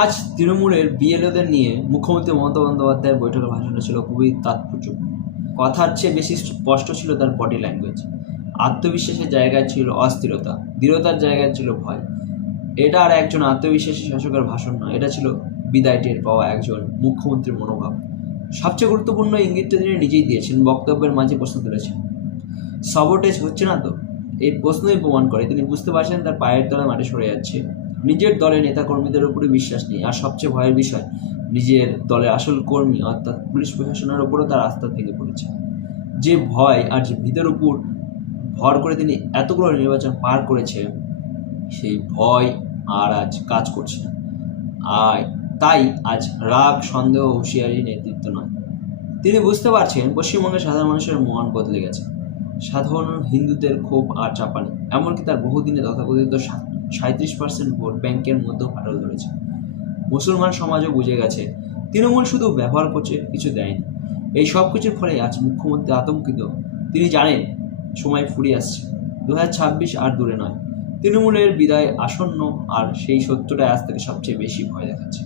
আজ তৃণমূলের বিএলওদের নিয়ে মুখ্যমন্ত্রী মমতা বন্দ্যোপাধ্যায়ের বৈঠকের ভাষণটা ছিল খুবই তাৎপর্যপূর্ণ। কথার চেয়ে বেশি স্পষ্ট ছিল তার বডি ল্যাঙ্গুয়েজ। আত্মবিশ্বাসের জায়গায় ছিল অস্থিরতা, দৃঢ়তার জায়গায় ছিল ভয়। এটা আর একজন আত্মবিশ্বাসী শাসকের ভাষণ নয়, এটা ছিল বিদায় টের পাওয়া একজন মুখ্যমন্ত্রীর মনোভাব। সবচেয়ে গুরুত্বপূর্ণ ইঙ্গিতটা তিনি নিজেই দিয়েছেন, বক্তব্যের মাঝে প্রশ্ন তুলেছেন, সাবোটেজ হচ্ছে না তো? এই প্রশ্নই প্রমাণ করে তিনি বুঝতে পারছেন তার পায়ের তলায় মাটি সরে যাচ্ছে। নিজের দলের নেতাকর্মীদের উপরে বিশ্বাস নেই, আর সবচেয়ে ভয়ের বিষয়, নিজের দলের আসল কর্মী অর্থাৎ পুলিশ প্রশাসনের উপরও তার আস্থা ভেঙে পড়েছে। যে ভয় আর যে ভীতের উপর ভর করে তিনি এতগুলো নির্বাচন পার করেছে, সেই ভয় আর আজ কাজ করছে না। আর তাই আজ রাগ, সন্দেহ, হুঁশিয়ারি নেতৃত্ব নয়। তিনি বুঝতে পারছেন পশ্চিমবঙ্গের সাধারণ মানুষের মন বদলে গেছে। সাধারণ হিন্দুদের ক্ষোভ আর চাপা নেই, এমনকি তার বহুদিনে তথাকথিত 37% ভোট ব্যাংকের মধ্যেও ফাটল ধরেছে। মুসলমান সমাজও বুঝে গেছে তৃণমূল শুধু ব্যবহার করছে, কিছু দেয়নি। এই সব কিছুর ফলে আজ মুখ্যমন্ত্রী আতঙ্কিত। তিনি জানেন সময় ফুরিয়ে আসছে, 2026 আর দূরে নয়। তৃণমূলের বিদায় আসন্ন, আর সেই সত্যটা আজ থেকে সবচেয়ে বেশি ভয় দেখাচ্ছে।